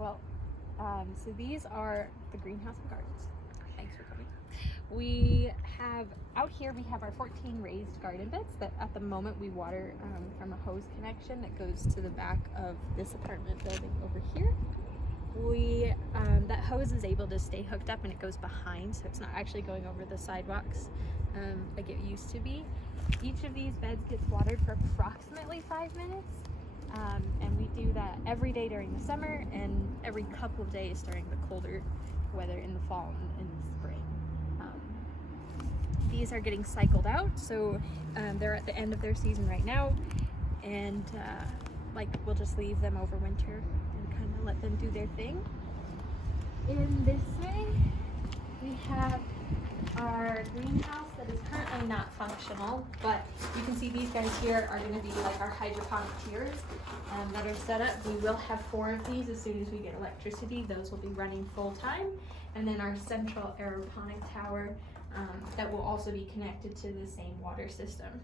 Well, so these are the greenhouse and gardens. Thanks for coming. We have out here, we have our 14 raised garden beds that at the moment we water from a hose connection that goes to the back of this apartment building over here. That hose is able to stay hooked up and it goes behind, so it's not actually going over the sidewalks like it used to be. Each of these beds gets watered for approximately 5 minutes. And we do that every day during the summer and every couple of days during the colder weather in the fall and in the spring. These are getting cycled out, so they're at the end of their season right now, and we'll just leave them over winter and kind of let them do their thing. In this way, we have our greenhouse that is currently not functional, but you can see these guys here are going to be like our hydroponic tiers that are set up. We will have 4 of these as soon as we get electricity. Those will be running full time, and then our central aeroponic tower that will also be connected to the same water system.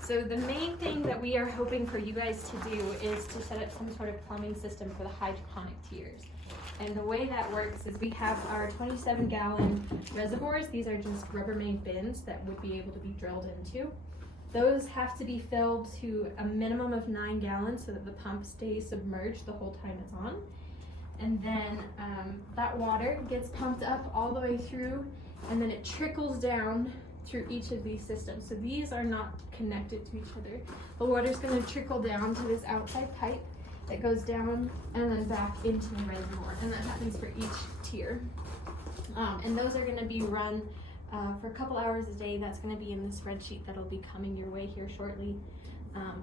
So the main thing that we are hoping for you guys to do is to set up some sort of plumbing system for the hydroponic tiers. And the way that works is we have our 27-gallon reservoirs. These are just Rubbermaid bins that would be able to be drilled into. Those have to be filled to a minimum of 9 gallons so that the pump stays submerged the whole time it's on. And then that water gets pumped up all the way through, and then it trickles down through each of these systems. So these are not connected to each other. The water's going to trickle down to this outside pipe that goes down and then back into the reservoir, and that happens for each tier. And those are going to be run for a couple hours a day. That's going to be in the spreadsheet that'll be coming your way here shortly,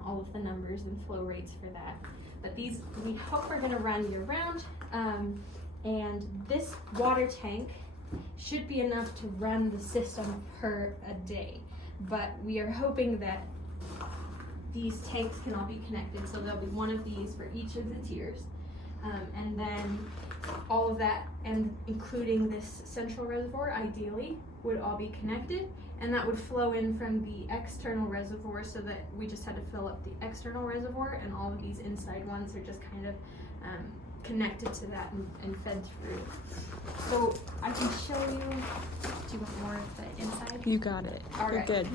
all of the numbers and flow rates for that. But these we hope are going to run year round, and this water tank should be enough to run the system per a day, but we are hoping that these tanks can all be connected, so there'll be one of these for each of the tiers, and then all of that, and including this central reservoir, ideally would all be connected, and that would flow in from the external reservoir, so that we just had to fill up the external reservoir, and all of these inside ones are just kind of connected to that and fed through. So I can show you. Do you want more of the inside? You got it. All You're right. good.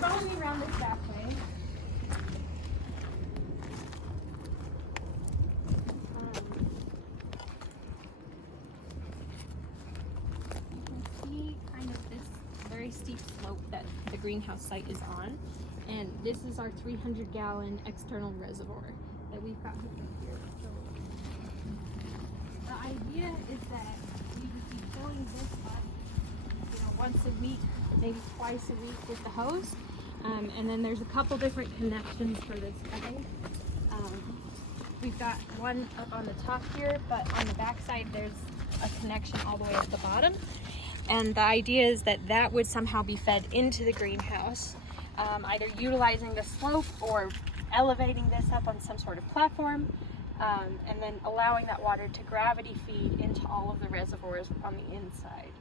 Follow me around this back way. You can see kind of this very steep slope that the greenhouse site is on, and this is our 300-gallon external reservoir that we've got hooked up here. So the idea is that we would be filling this up, once a week, maybe twice a week with the hose, and then there's a couple different connections for this guy. We've got one up on the top here, but on the back side there's a connection all the way at the bottom, and the idea is that that would somehow be fed into the greenhouse, either utilizing the slope or elevating this up on some sort of platform, and then allowing that water to gravity feed into all of the reservoirs on the inside.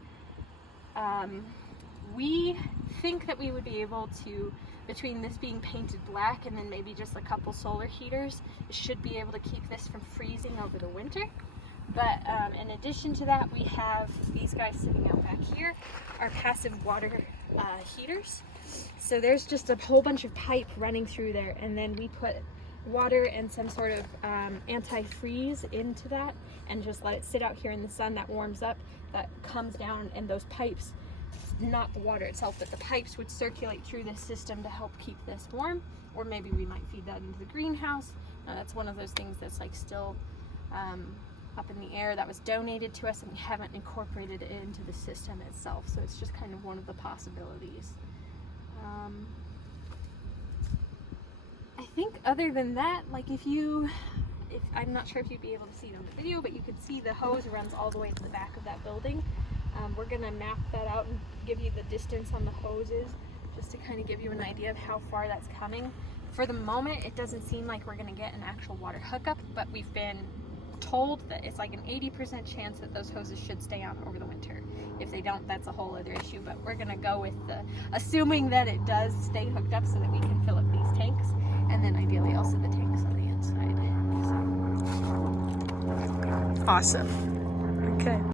We think that we would be able to, between this being painted black and then maybe just a couple solar heaters, should be able to keep this from freezing over the winter. But in addition to that, we have these guys sitting out back here, our passive water heaters. So there's just a whole bunch of pipe running through there, and then we put water and some sort of anti-freeze into that and just let it sit out here in the sun. That warms up, that comes down, and those pipes, not the water itself, but the pipes would circulate through this system to help keep this warm. Or maybe we might feed that into the greenhouse. That's one of those things that's like still up in the air, that was donated to us, and we haven't incorporated it into the system itself, so it's just kind of one of the possibilities. I think other than that, like if I'm not sure if you'd be able to see it on the video, but you could see the hose runs all the way to the back of that building. We're gonna map that out and give you the distance on the hoses, just to kind of give you an idea of how far that's coming. For the moment, it doesn't seem like we're gonna get an actual water hookup, but we've been told that it's like an 80% chance that those hoses should stay on over the winter. If they don't, that's a whole other issue, but we're gonna go with assuming that it does stay hooked up so that we can fill up these tanks, and then ideally also the tanks on the inside. So. Awesome. Okay.